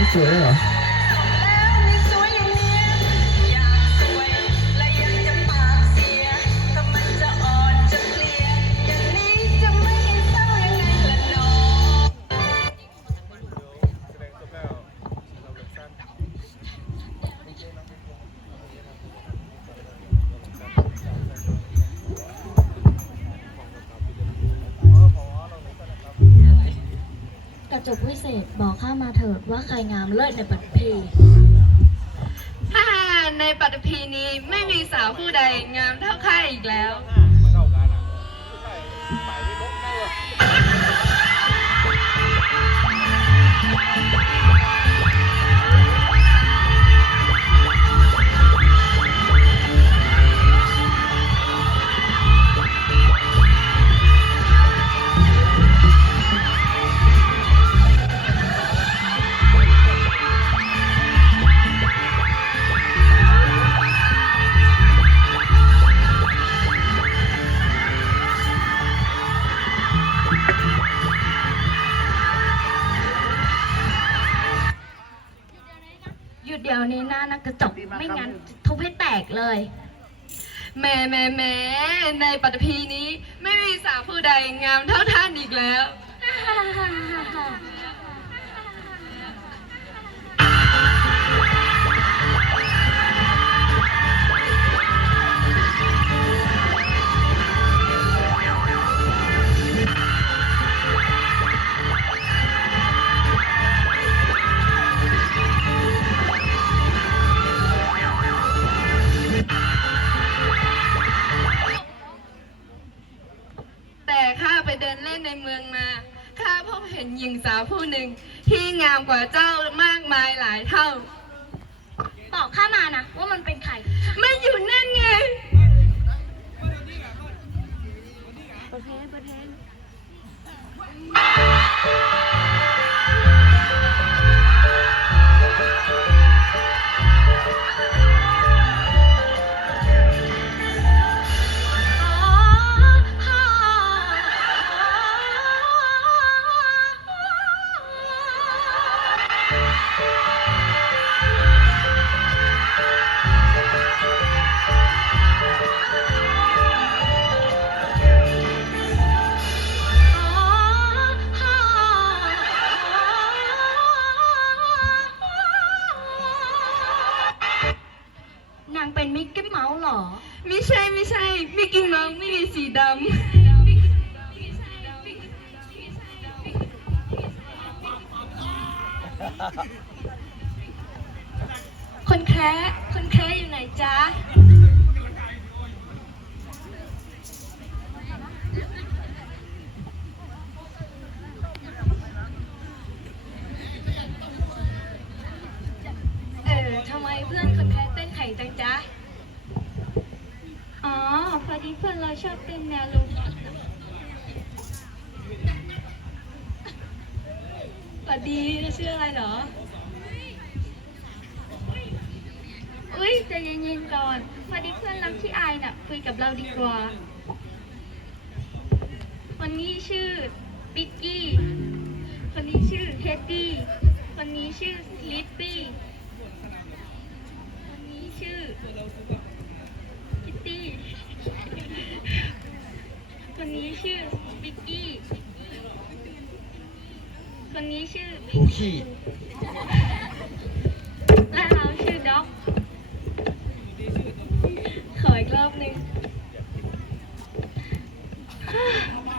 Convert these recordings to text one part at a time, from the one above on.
ไม่สว จกวิเศษบอกข้ามาเถิดว่าใครงามเลิศในปัตภีถ้าในปัตตภีนี้ไม่มีสาวผู้ใดงามเท่าข้าอีกแล้ว ดเดี๋ยวนี้นะนะกระจกไม่งั้นทุบให้แตกเลย แหม่แหม่แหม่ในปัตตภีนี้ ไม่มีสาวผู้ใดงามเท่าท่านอีกแล้วแต่ ที่งามกว่าเจ้ามากมายหลายเท่า บอกข้ามานะว่ามันเป็นใคร ไม่อยู่นั่นไงประเภทประเภทนางเป็นมิกกี้เมาส์เหรอ ไม่ใช่ไม่ใช่มิกกี้เมาส์ไม่มีสีดำคนแค้คนแค้อยู่ไหนจ๊ะ พอดีเพื่อนเราชอบเต้นแนวลูกสวัสดีชื่ออะไรเหรอ อุ้ยใจเย็นๆก่อนพอดีเพื่อนเราที่อายน่ะ คุยกับเราดีกว่าคนนี้ชื่อปิกกี้ คนนี้ชื่อเฮดดี้คนนี้ชื่อลิปปี้คนนี้ชื่อคิตตี้ คนนี้ชื่อปิกกี้ คนนี้ชื่อ ผูขี้และเราชื่อด็อก ขออีกรอบหนึ่ง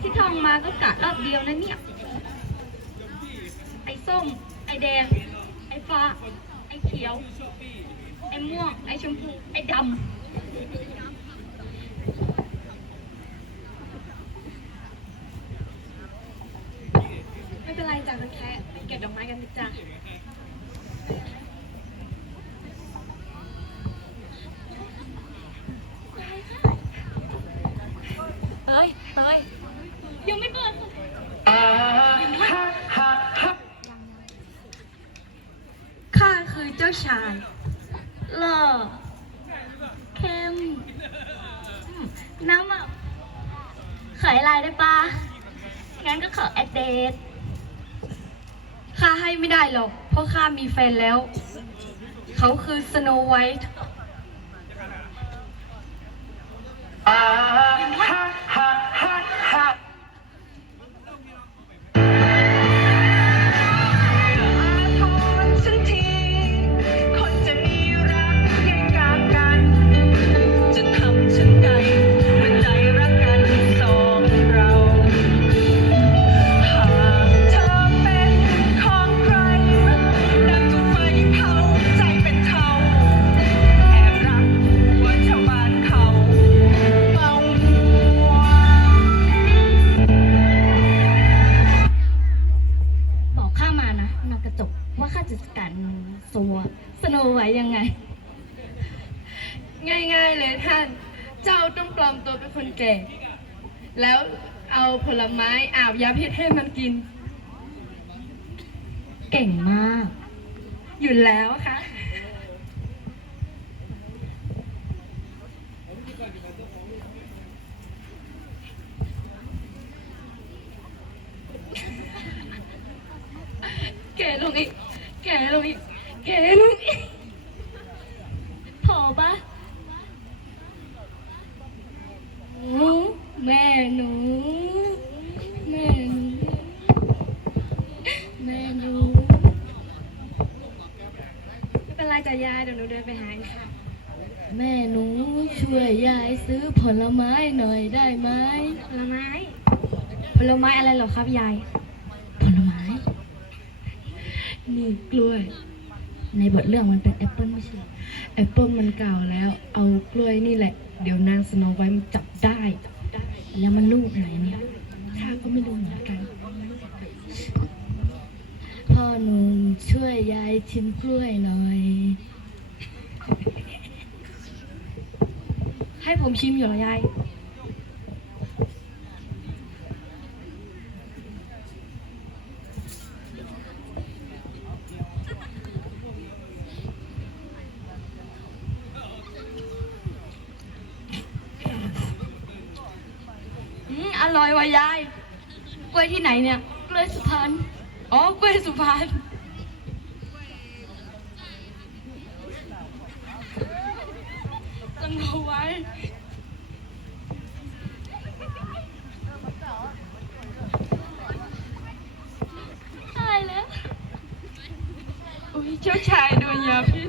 ที่ท่องมาก็กะรอบเดียวนะเนี่ย ไอ้ส้ม ไอ้แดง ไอ้ฟ้า ไอ้เขียว ไอ้ม่วง ไอ้ชมพู ไอ้ดำ ไม่เป็นไร จ้ะคนแค้ไปเก็บดอกไม้กันจ้ะเฮ้ยเฮ้ยยังไม่เปิดข้าคือเจ้าชายหล่อเข้มอืมน้ำอะขายลายได้ปะงั้นก็ขอแอดเดต ข้าให้ไม่ได้หรอก เพราะข้ามีแฟนแล้ว เขาคือสโนไวท์ ผลไม้อาบยาพิษให้มันกิน เก่งมาก อยู่แล้วค่ะ แก่ลงอีก แก่ลงอีก แก่ลงอีกพอปะหนูแม่หนู ยายเดี๋ยวหนูเดินไปหาเองค่ะ แม่หนูช่วยยายซื้อผลไม้หน่อยได้ไหมผลไม้ ผลไม้อะไรเหรอครับยาย ผลไม้ นี่กล้วย ในบทเรื่องมันเป็นแอปเปิลไม่ใช่เหรอแอปเปิลมันเก่าแล้ว เอากล้วยนี่แหละ เดี๋ยวนางสโนไว้มันจับได้ แล้วมันลูกไหนเนี่ยข้าก็ไม่รู้เหมือนกัน พ่อหนุ่มช่วยยายชิมกล้วยหน่อย ให้ผมชิมอยู่เหรอยาย อืมอร่อยว่ะยาย กล้วยที่ไหนเนี่ย กล้วยสุพรรณ อ๋อกล้วยสุพรรณจำเอาไว้ ตายแล้ว อุ้ยเจ้าชายโดนยาพิษ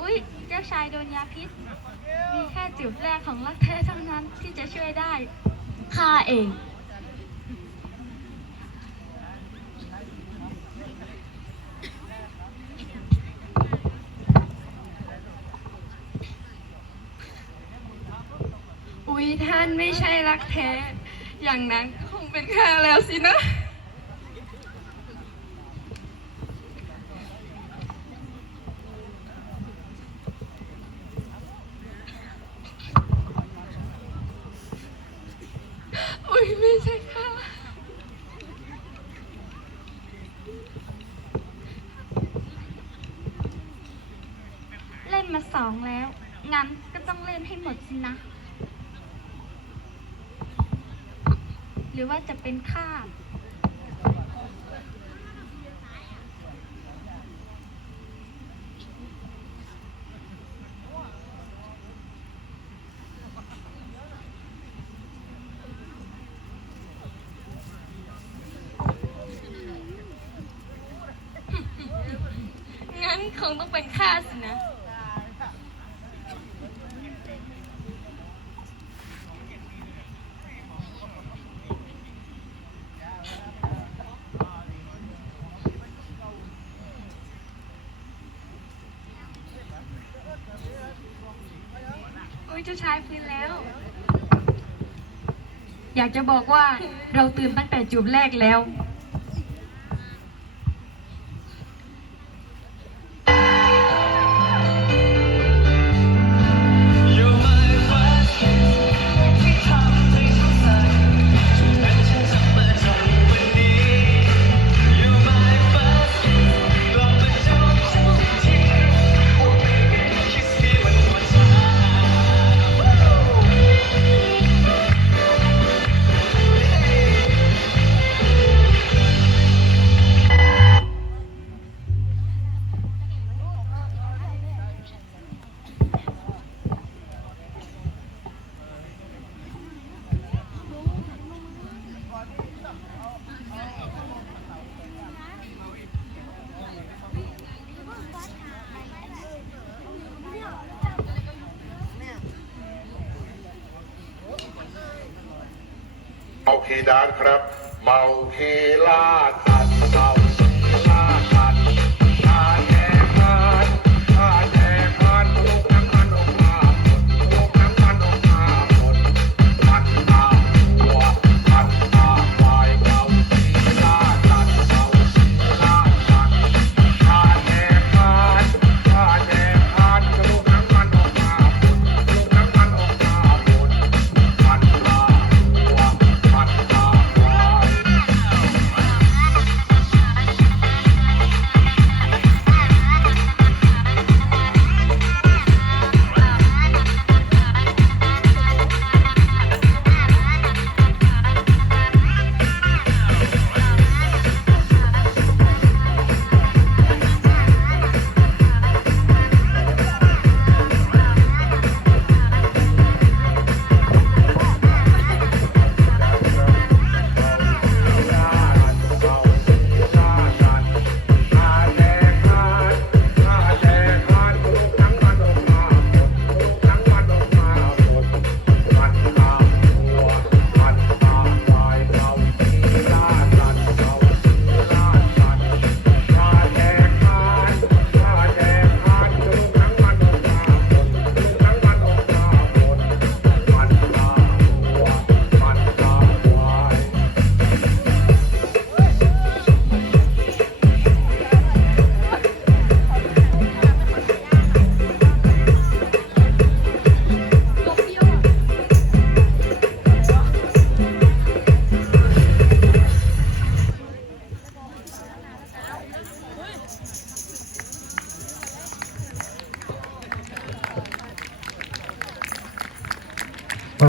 อุ๊ย เจ้าชาย โดนยาพิษ มีแค่จุดแรกของรักแท้เท่านั้นที่จะช่วยได้ข้าเอง อุ้ยท่านไม่ใช่รักแท้ อย่างนั้นคงเป็นข้าแล้วสินะ ไม่ใช่ค่ะ เล่นมาสองแล้ว งั้นก็ต้องเล่นให้หมดสินะ หรือว่าจะเป็นข้า งต้องเป็นข้าสินะอุ้ยเจ้าชายฟื้นแล้ว อยากจะบอกว่าเราตื่นตั้งแต่จูบแรกแล้ว เมาคีดานครับ เมาคีลาดตัดเมา